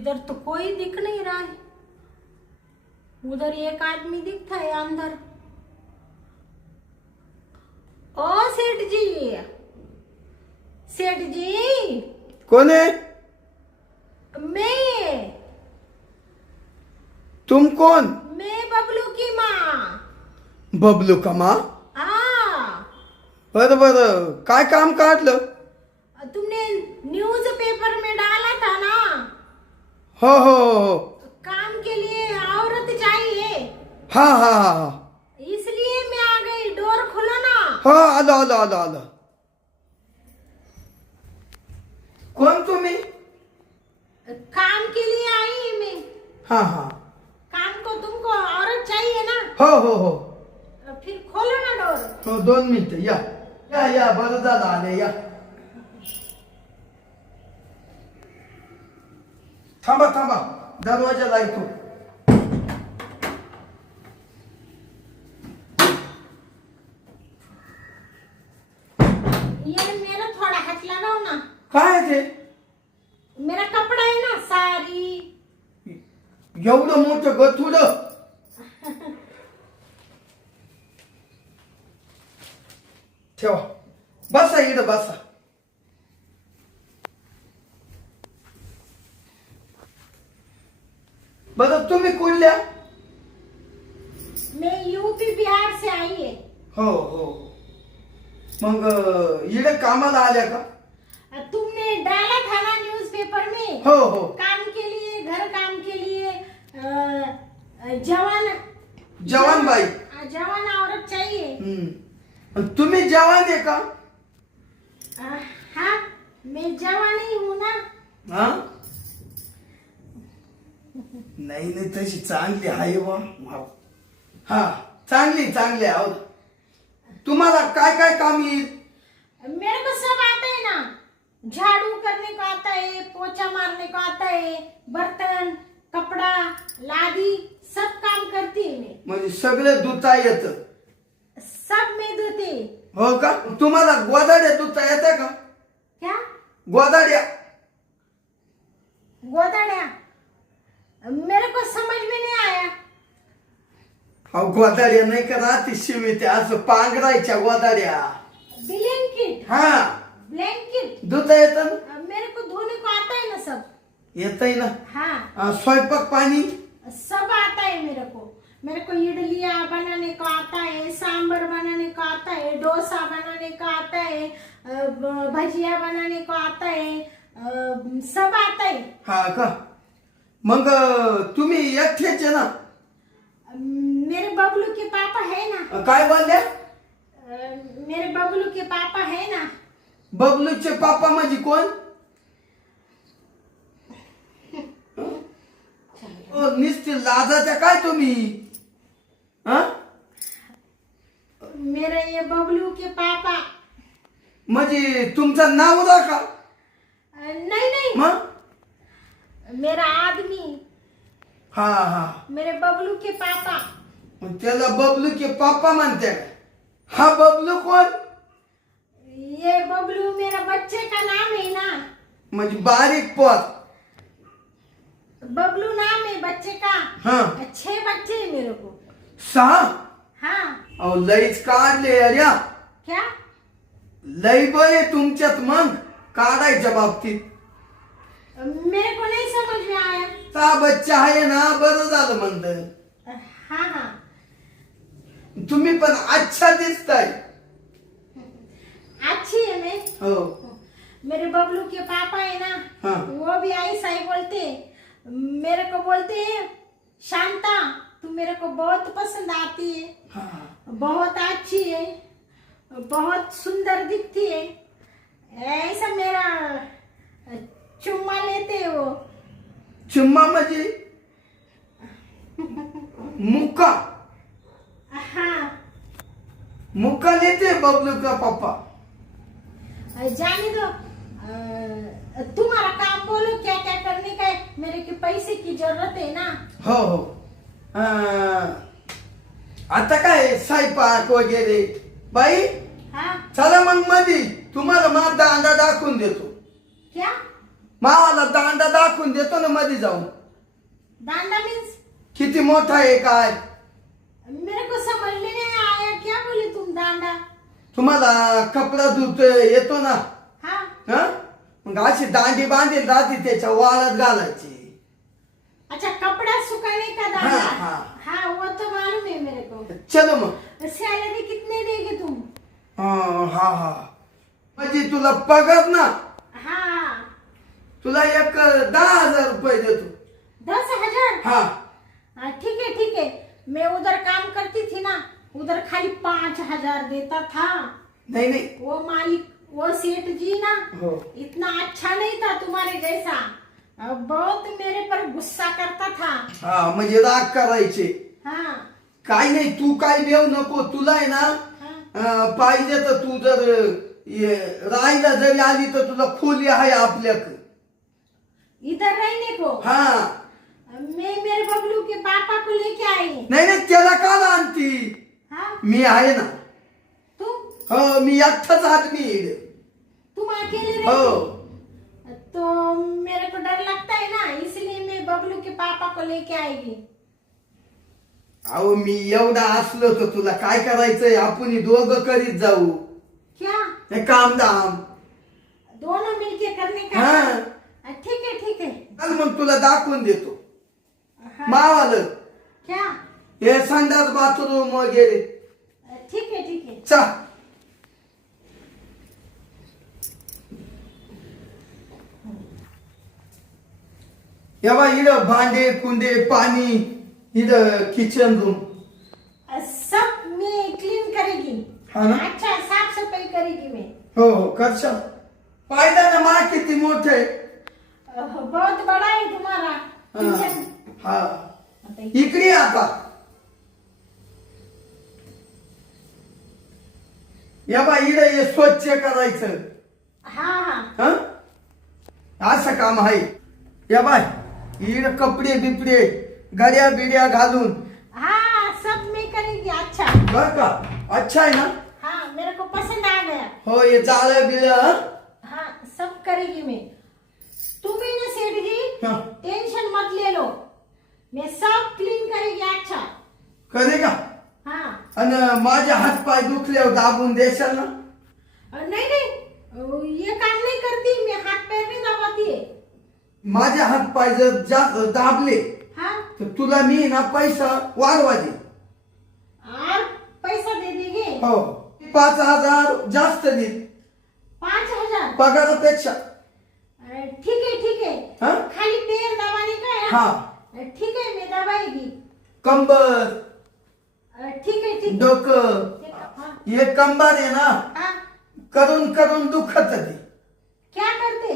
इधर तो कोई दिख नहीं रहा है। उधर एक आदमी दिखता है अंदर। ओ सेठ जी सेठ जी कोण आहे मैं। तुम कोण मैं बबलू की माँ। बबलू कमा हाँ। बरं बरं। काय काम काढलं? तुमने न्यूज पेपर में डाला हो हो हो हो। काम के लिए औरत चाहिए। हाँ हाँ हाँ हा। इसलिए मैं आ गई डोर खोलो ना। हो आलो आलो आलो आलो कोण तुम्ही काम के लिए आई मैं। हाँ हाँ। काम को तुमको औरत चाहिए ना। हो हो हो। फिर खोलो ना डोर। हो दोन मिनिटं या या या बरं झालं आले या। थांबा थांबा. दरवाजा लायतो ये मेरा थोड़ा हाथ लगाओ ना काय आहे ते मेरा कपड़ा है ना साड़ी एवढं मोठं गथुड ठेवा बसा इकडं बसा बरं तुम्ही कुठल्या मैं यूपी बिहार से आई है हो हो मग इकडे कामाला आल्या का? तुमने डाला था ना न्यूज़पेपर में. हो हो. काम के लिए घर काम के लिए जवान. जवान बाई. जवान औरत चाहिए तुम्ही जवान आहे का? हाँ मैं जवान ही हूँ ना. हा? नाही नाही तशी चांगली आहे वा. हा चांगली चांगली आहे अहो. तुम्हाला काय काय काम येईल? मेरे को सब आता है ना। झाड़ू करने को आता है पोछा मारने को आता है बर्तन कपड़ा लादी सब काम करती है मैं म्हणजे सगळं धुता येत. सब मैं धोती हो। का? तुम्हाला गोदाड्या धुता येते का? क्या? गोदाड्या. गोदाड़िया? मेरे को समझ में नहीं आया। अहो गोदाड्या नाही का राहते शिविते? असं पांघरायच्या गोदाड्या. ब्लैंकेट? हा. ब्लैंकेट? धुता येत ना? मेरे को धोने को आता है ना सब। येत ना? हाँ. स्वयंपाक पाणी? सब आता है मेरे को। मेरे को इडलिया बनाने को आता है सांबर बनाने को आता है डोसा बनाने को आता है अ, ब- भजिया बनाने को आता है अ, सब आता है। हा का? मग अं, तुम्ही एकटेच आहे ना? बबलू के पापा है ना? काय बोलल्या अ, मेरे बबलू के पापा है ना? बबलूचे पापा म्हणजे कोण? ओ, नुसती लाजाच्या काय तुम्ही? हा मेरे ये बबलू के पापा. म्हणजे तुमचं नाव का? अ, नहीं नहीं. मग? मेरा आदमी. हा हा. मेरे बबलू के पापा. मग त्याला बबलू के पापा म्हणते हा बबलू कोण? ये बबलू मेरा बच्चे का नाम है ना? म्हणजे बारीक पोत. बबलू नाम है बच्चे का? हा. छह बच्चे हैं मेरे को। सहा? हाँ। अहो लईच काढले अऱ्या क्या? लई बळे तुमच्यात मग. काढायच्या बाबतीत. मेरे को नहीं समझ में आया। ता बच्चा आहे ना बरं झालं म्हणलं. हाँ हाँ. तुम्ही पण अच्छा दिसताय. अच्छी है मैं? हो. मेरे बबलू के पापा है ना हाँ। वो भी ऐसा ही बोलते हैं। मेरे को बोलते हैं शांता तू मेरे को बहुत पसंद आती है। हा. बहुत अच्छी है बहुत सुंदर दिखती है। ऐसा मेरा चुम्मा लेते हैं वो। चुम्मा म्हणजे मुक्का। हाँ। मुक्का लेते बबलू का पप्पा जाने दो। तुम्हारा काम बोलो क्या क्या करने का है? मेरे के पैसे की ज़रूरत है ना? हो हो। आता काय? स्वयंपाक वगैरे। बाई हाँ। चला मग मधी. तुम्हाला माझा अंडा दाखवून देतो. क्या? मावाला दांडा दाखवून देतो ना मध्ये जाऊन. दांडा मीन्स किती मोठा आहे काय? मेरे को समझ दांडा. तुम्हाला कपडा धुत येतो ना. हाँ. हा? मग अशी दांडी बांधेल राहते त्याच्या वाळत घालायची. अच्छा कपड़ा सुखाने का दांडा? हाँ, हाँ। हाँ वो तो मालूम है मेरे को. चलो मग. सैलरी कितने देगे तुम. हा हा हा. म्हणजे तुला पगार ना? हाँ. तुला एक दहा हजार रुपये देतो. दस हजार? हा. हाँ, ठीक है ठीक है मैं उधर काम उधर खाली पाँच हजार देता था। नाही नाही। वो मालिक वो सेठ जी ना हो। इतना अच्छा नहीं था तुम्हारे जैसा। अ, बहुत मेरे पर गुस्सा करता था। हा म्हणजे राग करायचे हाँ। काय नाही तू काय देऊ नको तुला आहे ना? हाँ। अं, पाहिजे तर तू जर ये- राहायला जरी आली तर तुला खोली आहे आपल्याक। इधर रहने को? हा। मैं मेरे बबलू के पापा को लेके आई। नाही नाही त्याला का आणती हाँ? मी आहे ना. तुम हो मी एकटाच आदमी आहे. तुम अकेले हो. रहती तो मेरे को डर लगता है ना इसलिए मैं बबलू के पापा को लेके आएगी अहो मी एवढा असलो तर तुला काय करायचंय? आपण ही दोघं करीत जाऊ. क्या? हे काम दाम दोनों मिलके करने का? हाँ। अ, ठीक है ठीक है. चल मग तुला दाखवून देतो. हाँ, मावालं. क्या? हे संडास बाथरूम वगैरे ठीक है ठीक है चा. या बा इथं भांडे कुंडे पाणी इथं किचन रूम अ, सब मैं क्लीन करेगी. हाँ ना? अच्छा साफ सफाई करेगी मैं. हो हो करशाल. पाहिजे ना मा किती मोठे अ, बहुत बड़ा है तुम्हारा. किचन हा. आता इकडे ये आता. या बा इकडे हे स्वच्छ करायचं. हाँ हाँ. हं? असं काम आहे. या बाय इड कपडे बिपडे गड्या बिड्या घालून. हाँ सब मैं करेगी अच्छा. बर का? अच्छा आहे ना? हाँ मेरे को पसंद आ गया. हो हे जाळ बिळ हाँ? सब करेगी मैं. तुम ही ना सेठ जी हाँ। टेंशन मत ले लो. मैं सब क्लीन करेगी अच्छा. करे का? आणि माझे हात पाय दुखल्यावर दाबून देशाल ना? नहीं नहीं. अ, ये काम नहीं करती मैं हाथ पैर नहीं दबाती. है माझे हात पाय जर जास्त दाबले हाँ? तर तुला मी ना पैसा वाढवा दे. पैसा दे देंगे हो. पाच हजार जास्त दे. पाँच हजार? पगारापेक्षा. अ, ठीक है ठीक है हाँ? खाली पैर दबाने का है. हाँ अ, ठीक है मैं दबाएगी कंबर. ठीक है ठीक है डोकं. है, हाँ. हे कंबर आहे ना. हाँ. करून करून दुखत ते क्या करते?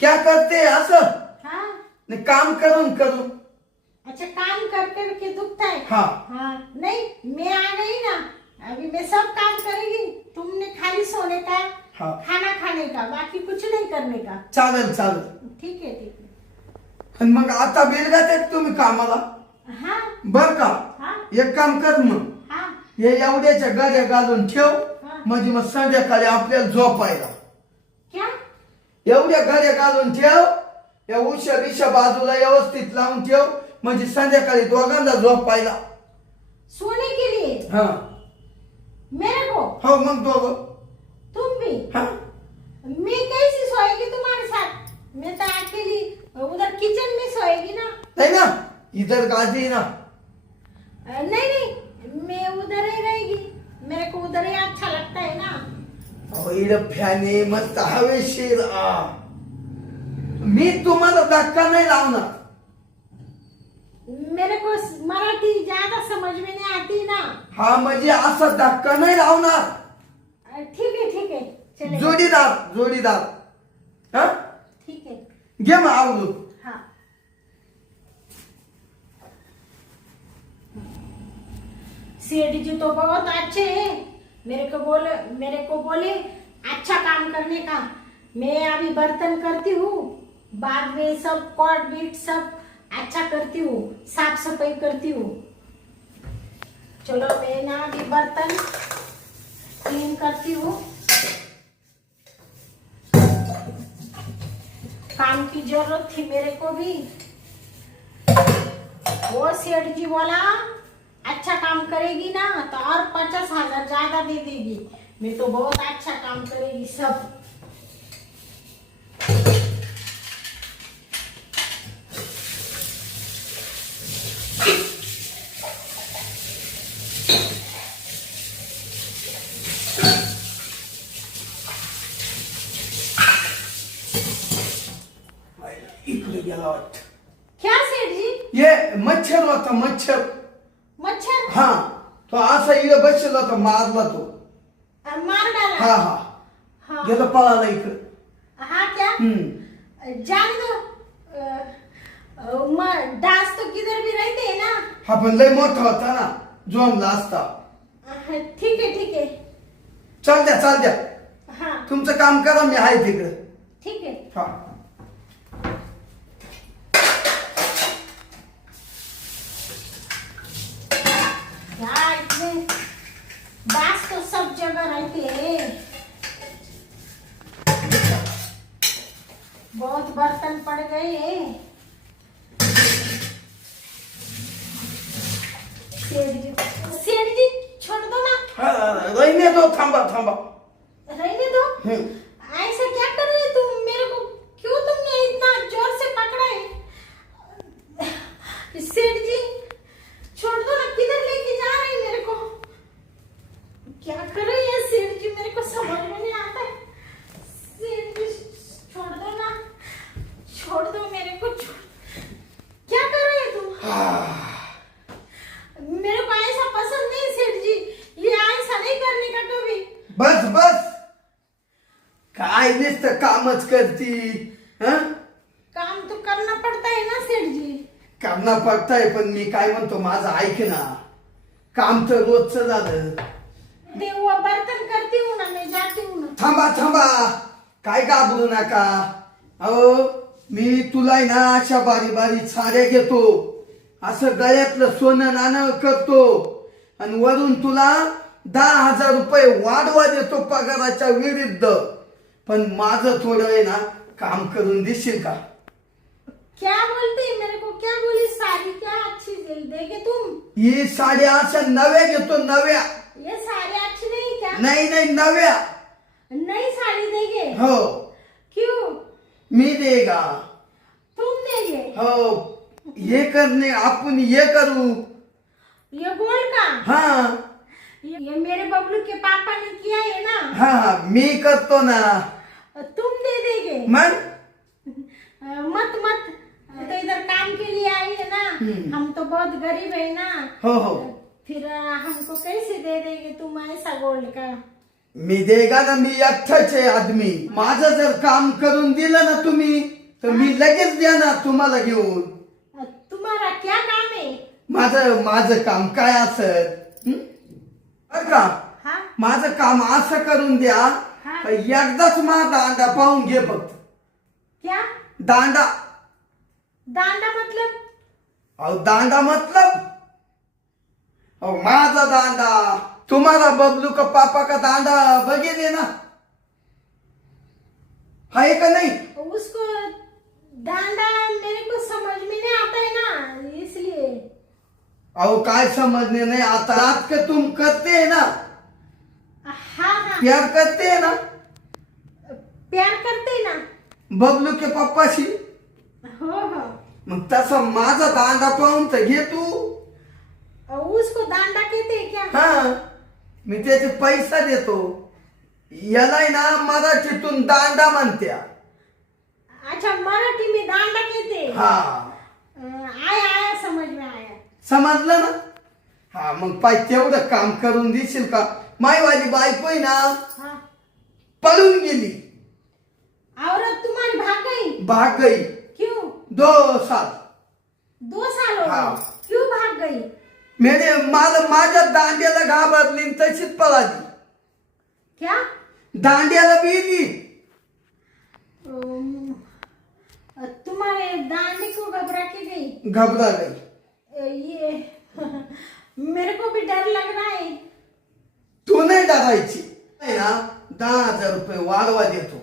क्या करते असं? हाँ. न काम करून करून. अच्छा काम कर कर के दुखता है. हाँ. हाँ नहीं मैं आ गई ना. अभी मैं सब काम करेगी. तुमने खाली सोने का हाँ. खाना खाने का बाकी कुछ नहीं करने का. चालेल चालेल. ठीक है ठीक है. आणि मग आता बेलगात आहेत तुम्ही कामाला? हाँ बर का? एक काम कर मग. हाँ. एवढ्याच्या गाड्या घालून ठेव. म्हणजे मग संध्याकाळी आपल्याला झोपायला एवढ्या गाड्या घालून ठेव. या उशा बिशा बाजूला व्यवस्थित लावून ठेव. म्हणजे संध्याकाळी दोघांना झोपायला सोने के लिए? हा. मेरे को? हो मग दोघं. तुम भी? हा. मैं कैसी सोएगी तुम्हारे साथ? मैं तो अकेली उधर किचन में सोएगी ना. ना? इधर गादी ना। नहीं नहीं मैं उधर ही रहेगी। मेरे को उधर ही अच्छा लगता है ना। इकडं फॅने मस्त हवेशीर आ. मी तुम्हाला धक्का नाही लावणार मेरे को मराठी ज़्यादा समझ में नहीं आती ना। हा म्हणजे असा धक्का नाही लावणार ठीक है ठीक है जोडीदार जोडीदार। हा? ठीक है। घे मग आवडून हाँ। सेठ जी तो बहुत अच्छे हैं। मेरे को बोले, मेरे को बोले अच्छा काम करने का। मैं अभी बर्तन करती हूँ, बाद में सब कॉट बीट सब अच्छा करती हूँ, साफ़ सफ़ाई करती हूँ। चलो मैं ना अभी बर्तन क्लीन करती हूँ। काम की ज़रूरत थी मेरे को भी। वो सेठ जी बोला अच्छा काम करेगी ना तो और पचास हजार ज्यादा दे देगी। मैं तो बहुत अच्छा काम करेगी सब इकडे गेला वाटत क्या सेठ जी ये मच्छर होता मच्छर मच्छर हा तो असा इकडे होता मारला तो? हा हा. गेला पळाला इकडे. हाँ क्या? हम्म. जान दो डांस तो किधर भी रहते हैं ना? हा पण लय मोठा होता ना जोमला असता. अ, ठीक है ठीक है चाल द्या चाल द्या. हाँ. तुमचं काम करा मी आहे तिकडे. ठीक है. हा क्या डांस तो सब जगह रहते हैं। बहुत बर्तन पड़ गए सेठ जी छोड़ दो ना। हा, रहने दो थांबा थांबा। रहने दो। हम्म. ऐसा क्या कर रहे हो तुम? करती? हं? काम तो करना पड़ता है ना सेठ जी करणार पडताय पण मी काय म्हणतो माझं ऐक ना. काम तर रोजचं झालं. ते वो बर्तन करती हूँ ना मैं जाती हूँ ना. थांबा थांबा. काय घाबरू नका. अहो मी तुला आहे ना अशा बारी बारी साड्या घेतो. असं गळ्यातलं सोनं नाणं करतो. आणि वरून तुला दहा हजार रुपये वाढवा देतो पगाराच्या विरुद्ध. पण माझं थोडं आहे ना काम करून देशील का? क्या बोलते? हैं मेरे को क्या बोली साड़ी? क्या अच्छी दिल देगे तुम? ही साड्या अशा नव्या घेतो नव्या। ये साड़ी अच्छी नहीं क्या? नाही नाही नव्या। नई साड़ी देगे? हो। क्यों? मी देगा। तुम देगे? हो। हे करणे आपण हे करू। ये गोल का? हा। ये मेरे बबलू के पापा ने किया है ना? हा मी करतो ना। तुम दे देगे। मग? मत मत। तो इधर काम के लिए आई है ना। हम तो बहुत गरीब है ना। हो हो। फिर हमको कैसे दे देगे तुम ऐसा गोल्ड का? मी देगा ना मी एकटाच आहे आदमी। माझं जर काम करून दिलं ना तुम्ही तर मी लगेच देणार तुम्हाला घेऊन। तुम्हारा क्या काम है माझं माझं काम काय असत बर का? हाँ? माझं काम असं करून द्या हा. एकदाच माझा दांडा पाहून घे फक्त. क्या? दांडा. दांडा मतलब? अहो दांडा मतलब? अहो माझा दांडा. तुम्हाला बबलू का पापा का दांडा बघितले ना? आहे का नाही? उसको डांडा मेरे को समझ में नहीं आता है ना इसलिए। अहो काय समजणे नाही. आता रात का तुम करते है ना. हाँ हाँ प्यार करते है ना. प्यार करते ना. बबलू के पप्पाशी. हो हो. मग तसा माझा दांडा पाहून तर घे तू. उसको दांडा कहते हैं क्या? हा. मी त्याचे पैसा देतो. याला ना मराठीतून दांडा म्हणत्या. अच्छा मराठी में दांडा कहते हैं. आया आया समझ में समजलं ना? हा मग पाय तेवढं काम करून देशील का? मायवाली बायको आहे ना हाँ. पळून गेली. औरत तुम्हारी भाग गई भाग गई क्यों? दो साल दो साल हो. हाँ। गए क्यों भाग गई मेरे मला माझ्या दांड्याला घाबरली आणि तशीच पळाली. क्या? दांड्याला बिली अम, तुम्हारे दांडी को घबरा के गई? घबरा गई. को भी डर लग रहा है. तू नाही डरायची. आहे ना दहा हजार रुपये वाढवा देतो.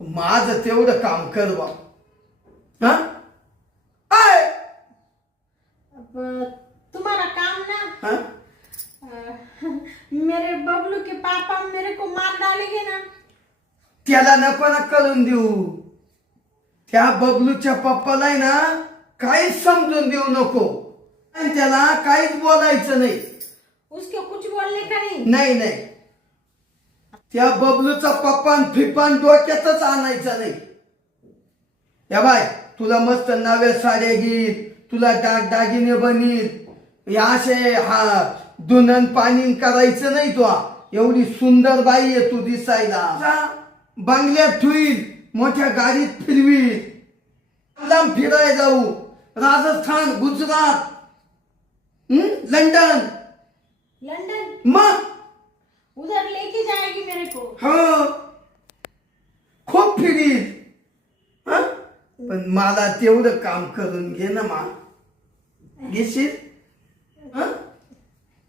माझं तेवढं काम कर बा. हा? आय! अब तुम्हारा काम ना हा? अ, मेरे बबलू के पापा मेरे को मार डालेंगे ना. त्याला नको ना करून देऊ. त्या बबलूच्या पप्पाला ना काहीच समजून देऊ नको. आणि त्याला काहीच बोलायचं नाही. उसको कुछ बोलने का नहीं? नाही नाही. त्या बबलूचा पप्पान फिपान डोक्यातच आणायचा नाही. या बाय तुला मस्त नव्या साड्या घेईल तुला डाग दागिने बनील. या असे हा धुनन पाणी करायचं नाही तुला एवढी सुंदर बाई आहे तू दिसायला. जा, बंगल्यात ठेवील मोठ्या गाडीत फिरवील. लांब फिरायला जाऊ. राजस्थान गुजरात. हं? लंडन. लंदन मग? उधर लेके जाएगी मेरे को। हो. खूप फिरील. हं? पण मला तेवढं काम करून घे ना मा. घेशील? हं?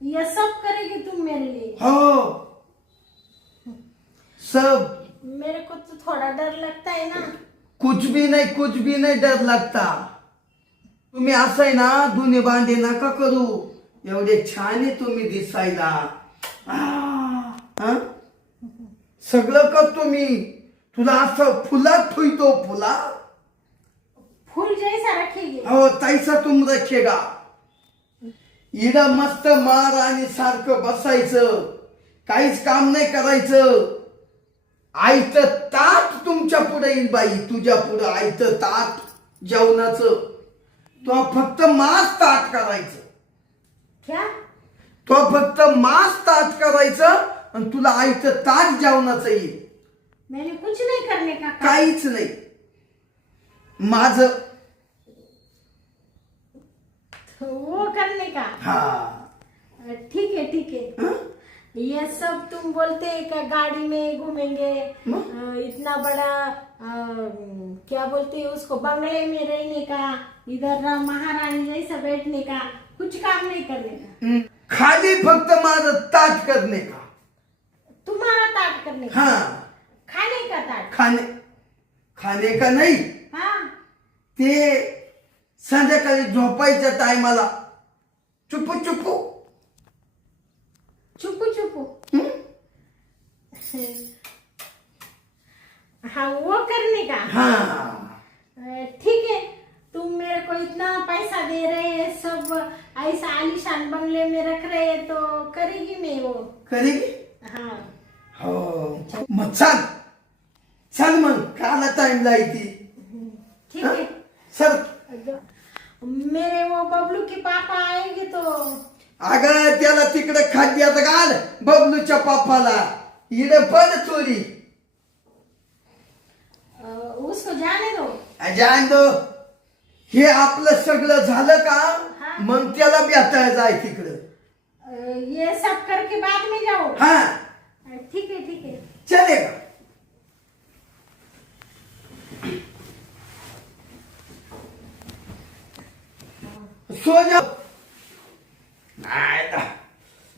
ये सब करेगी तुम मेरे लिए। हो. सब. मेरे को तो थोड़ा डर लगता है ना। कुछ भी नाही कुछ भी नाही डर लागता। तुम्ही असं आहे ना दुने बांधे नका करू. एवढे छान आहे तुम्ही दिसायला. हं? सगळं करतो मी. तुला असं फुलात ठुईतो फुला फूल हो तैसा तुम रखेगा इड मस्त मार आणि सारखं बसायचं. काहीच काम नाही करायचं. आयत ताट तुमच्यापुढे येईल बाई. तुझ्या पुढे आयत ताट जेवणाचं. तो फक्त मास ताट करायचं. क्या? तो फक्त मास ताट करायचं आणि तुला आयत ताट जेवणाचं येईल. मैंने कुछ नहीं करने का कहा काहीच नाही. माझ तो वो करने का. हा. ठीक है ठीक है. हं? ये सब तुम बोलते हैं कि गाड़ी में घूमेंगे? अ, इतना बड़ा अ, क्या बोलते हैं उसको बंगले में रहने का. इधर ना महारानी जैसा बैठने का कुछ काम नहीं करने का. खाली फक्त माझं ताट करणे का? तुम्हारा ताट करने का? हा. खाने का ताट? खाणे खाणे का नाही. हाँ. ते संध्याकाळी झोपायच्या टायमाला चुपू चुपू. चुपू चुपू? हं? हाँ वो करने का? हा. अ, ठीक है. तुम मेरे को इतना पैसा दे रहे हैं सब ऐसा आलीशान बंगले में रख रहे हैं तो करेगी मैं वो? करेगी? हाँ। हो मग चाल. चाल मग काला टाइम लायती ठीक है? सर मेरे वो बबलू के पापा आएंगे तो. अगं त्याला तिकडे खाद्यात घाल बबलूच्या पापाला. पण चोरी अ, उसको जाने दो. जाण दो. हे आपलं सगळं झालं का? मग त्याला भेटायला जाय तिकडं. अ, ये सब करके बाद में जाओ हा. अ, ठीक है ठीक है चलेगा सो जा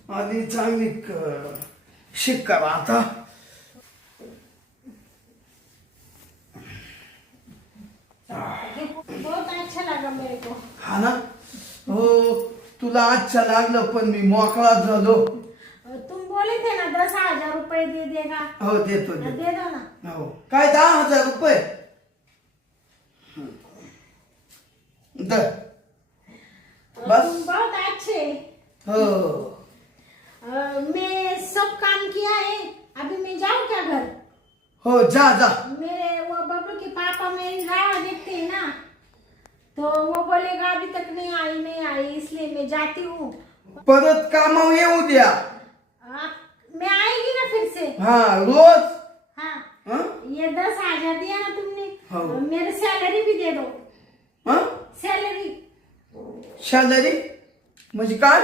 नाही चांगली क- शिक करा आता बहुत अच्छा लगा मेरे को। हा ना? हो तुला आजच्या लागलं पण मी मोकळा झालो. तुम बोले थे ना दस हजार रुपए दे देगा हो देतो दे दो ना हो. काय दहा हजार रुपये? बस? तुम बहुत अच्छे. हो. अ, मैं सब काम किया है. अभी मैं जाऊँ क्या घर? हो जा जा. मेरे वो बबलू के पापा मेरी राह देखते हैं ना। तो वो बोलेगा अभी तक नहीं आई नहीं आई इसलिए मैं जाती हूँ। परत कामावर येऊ द्या आप- मैं आएगी ना फिर से? हा रोज? हाँ। हं? ये दस हज़ार दिया ना तुमने। हाँ। मेरे सैलरी भी दे दो। हं? सैलरी सॅलरी म्हणजे काय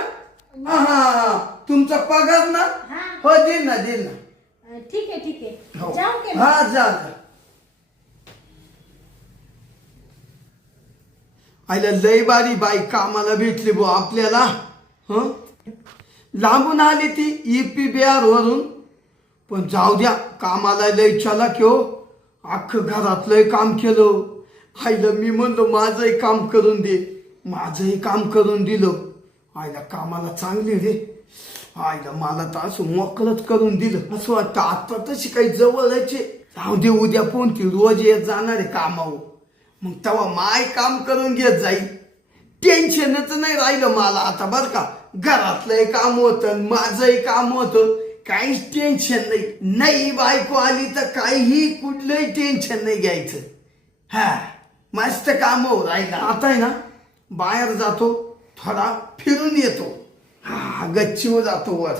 हा हा हा. तुमचा पगार ना? हाँ। हो देईल ना देईल ना। अ, ठीक है ठीक है। हो. जाओ के हा जा जा। आयला लय बारी बाई कामाला भेटली बो आपल्याला हं? लांबून आली ती ई पी बिहार वरून. पण जाऊ द्या कामाला लय चला हो. अख्खं घरातलंय काम केलं. आईला मी म्हणलो माझंही काम करून दे. माझंही काम करून दिलं. आईला कामाला चांगली रे. आईला मला तर असं मोकळत करून दिलं. असं वाटतं आता तशी काही जवळचे जाऊ दे उद्या कोणती रोज येत जाणार आहे कामावर. मग तेव्हा माय काम करून घेत जाईल टेन्शनच नाही राहिलं मला आता बर का. घरातलंही काम होतं माझंही काम होतं. काहीच टेन्शन नाही. नाही बायको आली तर काहीही कुठलंही टेन्शन नाही घ्यायचं. हा मस्त काम हो राहिलं. आता आहे ना बाहेर जातो थोडा फिरून येतो. हा गच्चीवर जातो वर.